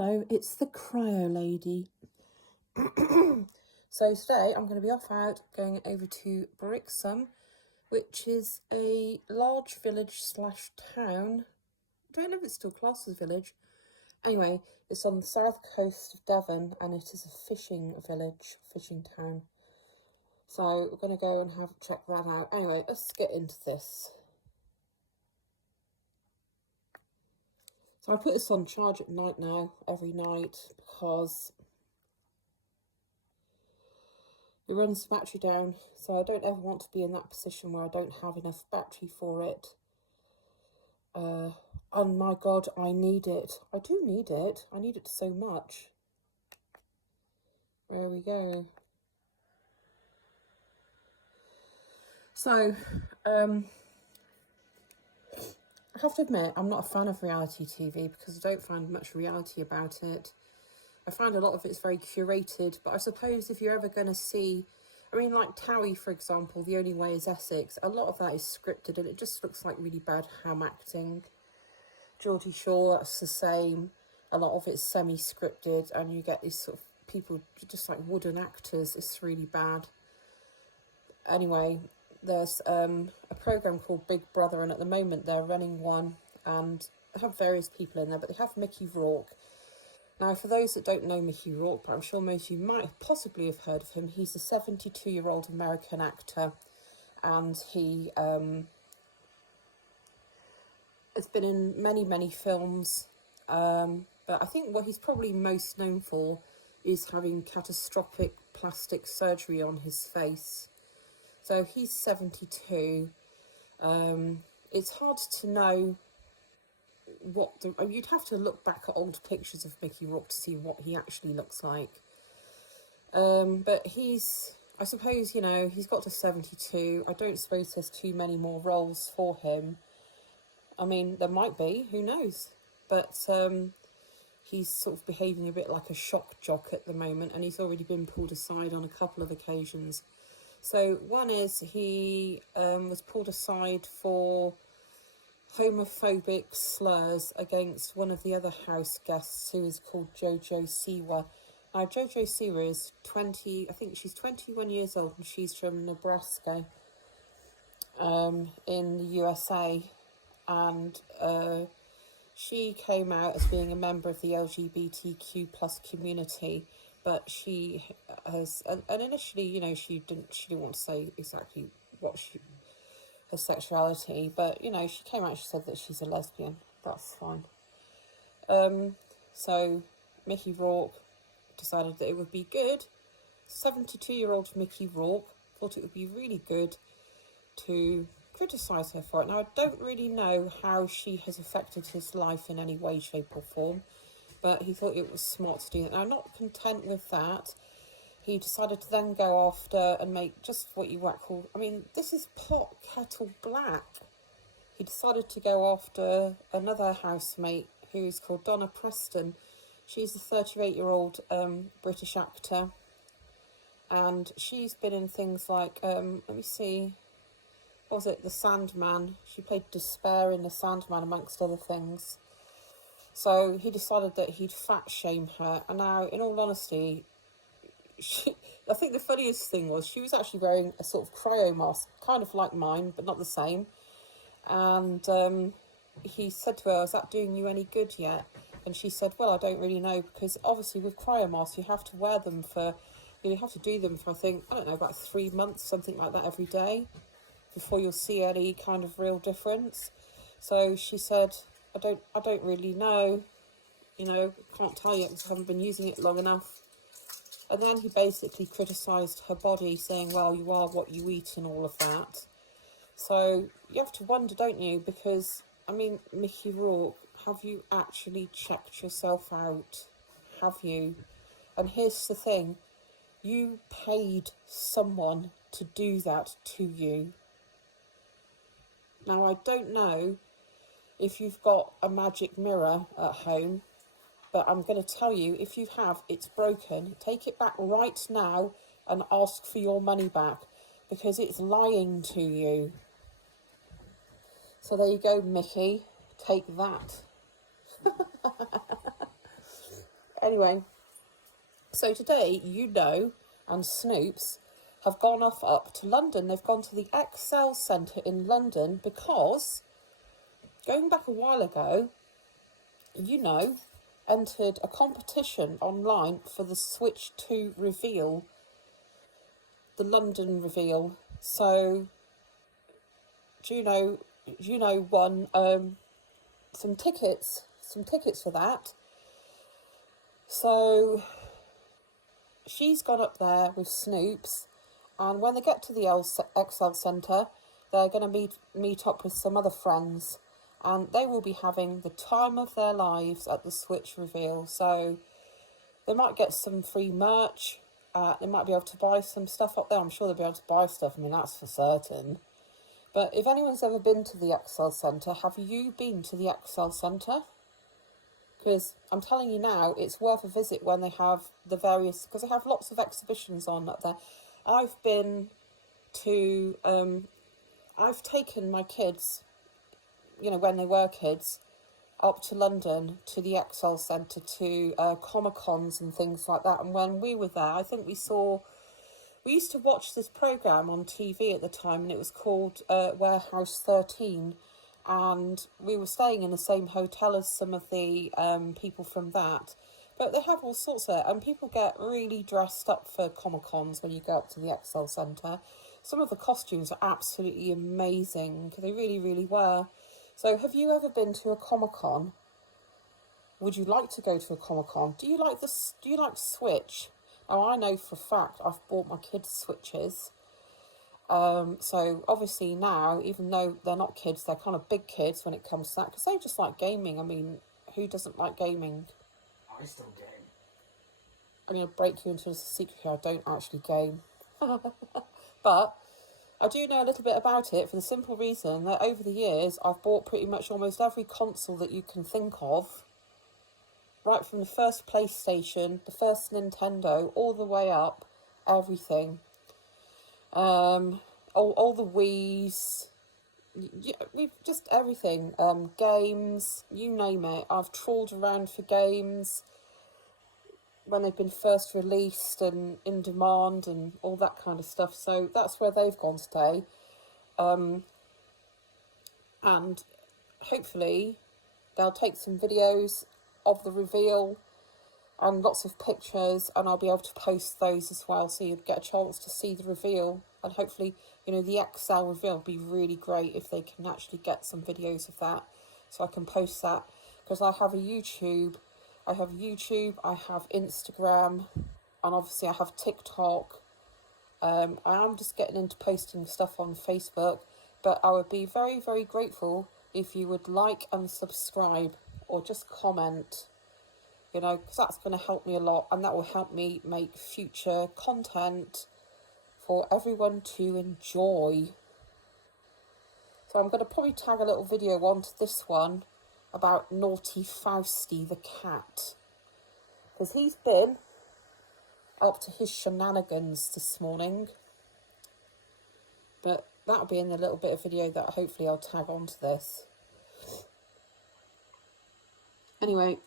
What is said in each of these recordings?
Hello, it's the Cryo Lady. So today I'm going to be off out going over to Brixham, which is a large village slash town. I don't know if it's still classed as a village. Anyway, it's on the south coast of Devon and it is a fishing village, fishing town. So we're going to go and check that out. Anyway, let's get into this. So I put this on charge at night now, every night, because it runs the battery down, so I don't ever want to be in that position where I don't have enough battery for it. Oh my god, I need it. I do need it. I need it so much. There we go. So, I have to admit, I'm not a fan of reality TV because I don't find much reality about it. I find a lot of it's very curated, but I suppose if you're ever going to see, I mean, like Towie, for example, The Only Way is Essex, a lot of that is scripted and it just looks like really bad ham acting. Geordie Shore, that's the same. A lot of it's semi-scripted and you get these sort of people just like wooden actors. It's really bad. Anyway, there's a programme called Big Brother, and at the moment they're running one and they have various people in there, but they have Micky Rourke. Now, for those that don't know Micky Rourke, but I'm sure most of you might have possibly have heard of him, he's a 72-year-old American actor, and he has been in many, many films, but I think what he's probably most known for is having catastrophic plastic surgery on his face. So he's 72. It's hard to know you'd have to look back at old pictures of Micky Rourke to see what he actually looks like. But I suppose, you know, he's got to 72. I don't suppose there's too many more roles for him. I mean, there might be, who knows? But he's sort of behaving a bit like a shock jock at the moment, and he's already been pulled aside on a couple of occasions. So one is he was pulled aside for homophobic slurs against one of the other house guests, who is called Jojo Siwa. Now, Jojo Siwa is 20, I think she's 21 years old, and she's from Nebraska in the USA. And she came out as being a member of the LGBTQ plus community, but she has, and initially, you know, she didn't want to say exactly what her sexuality, but, you know, she came out, she said that she's a lesbian. That's fine. So Micky Rourke decided that it would be good. 72-year-old Micky Rourke thought it would be really good to criticise her for it. Now, I don't really know how she has affected his life in any way, shape or form, but he thought it was smart to do that. Now, not content with that, he decided to then go after and make just what you might call, I mean, this is pot kettle black. He decided to go after another housemate who is called Donna Preston. She's a 38-year-old British actor, and she's been in things like, let me see, what was it, The Sandman. She played Despair in The Sandman, amongst other things. So he decided that he'd fat shame her, and now, in all honesty, I think the funniest thing was she was actually wearing a sort of cryo mask, kind of like mine, but not the same. And he said to her, "Is that doing you any good yet?" And she said, "Well, I don't really know, because obviously with cryo masks, you have to wear them for, you have to do them for, I think, I don't know, about 3 months, something like that, every day, before you'll see any kind of real difference." So she said, I don't really know, you know, can't tell you because I haven't been using it long enough. And then he basically criticised her body, saying, well, you are what you eat and all of that. So you have to wonder, don't you? Because, I mean, Micky Rourke, have you actually checked yourself out? Have you? And here's the thing. You paid someone to do that to you. Now, I don't know if you've got a magic mirror at home, but I'm going to tell you, if you have, it's broken. Take it back right now and ask for your money back, because it's lying to you. So there you go, Mickey. Take that. Anyway, so today, Youno and Snoops have gone off up to London. They've gone to the Excel Centre in London because, going back a while ago, Youno entered a competition online for the Switch 2 reveal, the London reveal. So Juno won some tickets for that. So she's gone up there with Snoops, and when they get to the Excel Centre, they're going to meet up with some other friends, and they will be having the time of their lives at the Switch reveal. So they might get some free merch. They might be able to buy some stuff up there. I'm sure they'll be able to buy stuff. I mean, that's for certain. But if anyone's ever been to the Excel Centre, have you been to the Excel Centre? Because I'm telling you now, it's worth a visit when they have the various, because they have lots of exhibitions on up there. I've been to, I've taken my kids, you know, when they were kids, up to London to the Excel Centre to Comic-Cons and things like that. And when we were there, I think we used to watch this programme on TV at the time, and it was called Warehouse 13. And we were staying in the same hotel as some of the people from that. But they have all sorts of, and people get really dressed up for Comic-Cons when you go up to the Excel Centre. Some of the costumes are absolutely amazing. They really, really were. So have you ever been to a Comic-Con? Would you like to go to a Comic-Con? Do you like Switch? Now, I know for a fact I've bought my kids Switches. So obviously now, even though they're not kids, they're kind of big kids when it comes to that, because they just like gaming. I mean, who doesn't like gaming? I still game. I'm going to break you into a secret here. I don't actually game. But I do know a little bit about it for the simple reason that over the years, I've bought pretty much almost every console that you can think of. Right from the first PlayStation, the first Nintendo, all the way up, everything. All the Wiis, yeah, we've just everything, games, you name it. I've trawled around for games when they've been first released and in demand and all that kind of stuff. So that's where they've gone today. And hopefully they'll take some videos of the reveal and lots of pictures, and I'll be able to post those as well, so you'd get a chance to see the reveal. And hopefully, you know, the Excel reveal would be really great if they can actually get some videos of that, so I can post that. Because I have YouTube, I have Instagram, and obviously I have TikTok. I am just getting into posting stuff on Facebook, but I would be very, very grateful if you would like and subscribe, or just comment, you know, because that's going to help me a lot, and that will help me make future content for everyone to enjoy. So I'm going to probably tag a little video onto this one about naughty Fausty the cat, because he's been up to his shenanigans this morning. But that'll be in the little bit of video that hopefully I'll tag onto this. Anyway,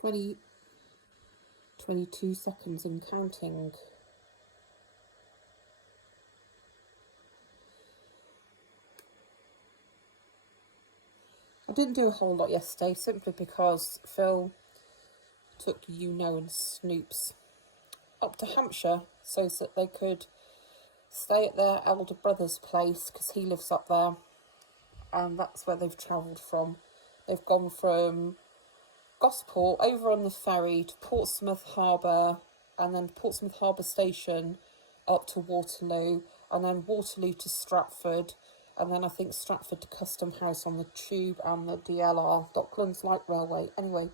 22 seconds and counting. I didn't do a whole lot yesterday, simply because Phil took Youno and Snoops up to Hampshire so that they could stay at their elder brother's place, because he lives up there, and that's where they've travelled from. They've gone from Gosport over on the ferry to Portsmouth Harbour, and then Portsmouth Harbour Station up to Waterloo, and then Waterloo to Stratford, and then I think Stratford to Custom House on the Tube and the DLR, Docklands Light Railway. Anyway,